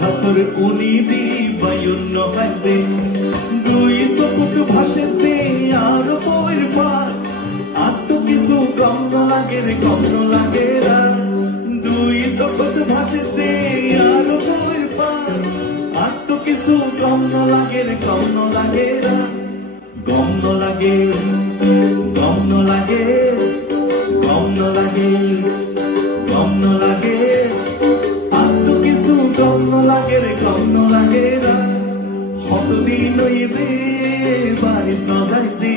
হাতর উনি দি বায়ুন্য খাইতে দুই চকুত ভাসেতে আর ফইর ফার আত্ম কিছু কম লাগে রে কম লাগে রা দুই চকুত ভাসেতে আর ফইর ফার আত্ম কিছু কম লাগে রে কম লাগে রা গম লাগে গম লাগে গম লাগে গম লাগে আত্ম কিছু গম লাগে রে গম লাগে রা কতদিন হইবে বাড়িত ন যাইতে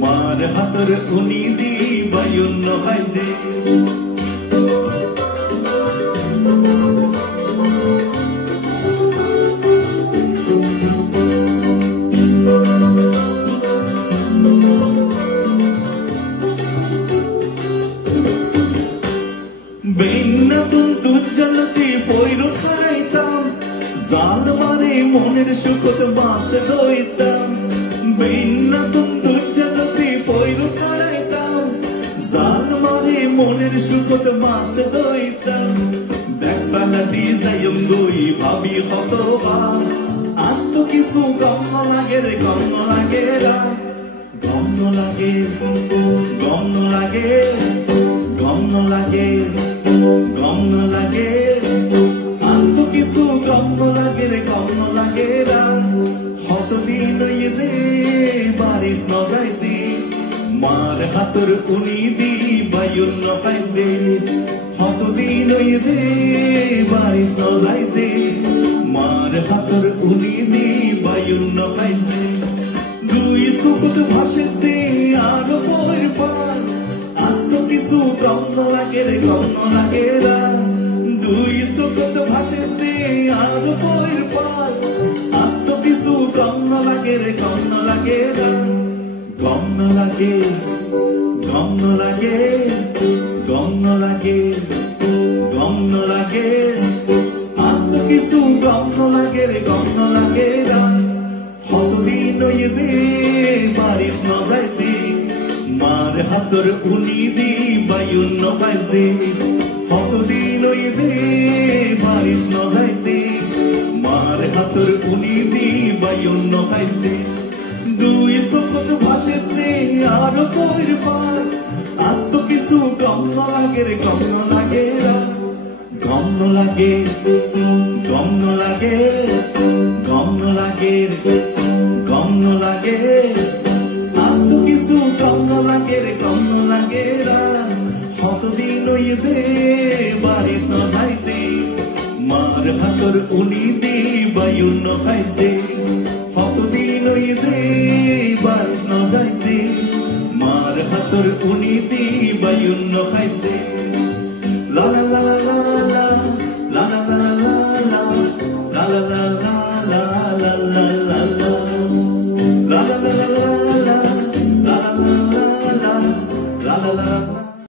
মার হাতর উনি দি বায়ুন্য খাইতে বেন্নাতুন দুজ্জালতি ফইরত খাইতাম জাল মারে মনের সুখত বাস লইতাম বেন্নাতুন দুজ্জালতি ফইরত খাইতাম জাল মারে মনের সুখত বাস লইতাম দেখ ফালাতি যাইম গই ভাবি কতবার আত্ম কিছু গম লাগে রে গম লাগে রা গম লাগে গম লাগে গম লাগে গম লাগে আত্ম কিছু গম লাগে রে গম লাগে রা কতদিন হইবে বাড়িত ন যাইতে মার হাতর উনি দি বায়ুন্য খাইতে কতদিন হইবে বাড়িত ন যাইতে মার হাতর উনি দি বায়ুন্য খাইতে দুই চকুত ভাসেতে আর ফইর ফার আত্ম কিছু গম লাগে রে গম লাগে রা দুই চকুত ভাসেতে আর ফইর ফার আত্ম কিছু গম লাগে রে গম লাগে রা গম লাগে গম লাগে গম লাগে গম লাগে আত্ম কিছু গম লাগে রে গম লাগে রা কতদিন হইবে বাড়িত ন যাইতে মার হাতর উনি দি বায়ুন্য খাইতে কতদিন হইবে বাড়িত ন যাইতে মার হাতর উনি দি বায়ুন্য খাইতে দুই চকুত ভাসেতে আর ফইর ফার আত্ম কিছু গম লাগে রে গম লাগে রা গম লাগে গম লাগে গম লাগে গম লাগে আত্ম কিছু গম লাগে রে গম লাগে রা কতদিন হইবে বাড়িত ন যাইতে মার হাতর উনি দি বায়ুন্য খাইতে কতদিন হইবে বাড়িত ন যাইতে মার হাতর উনি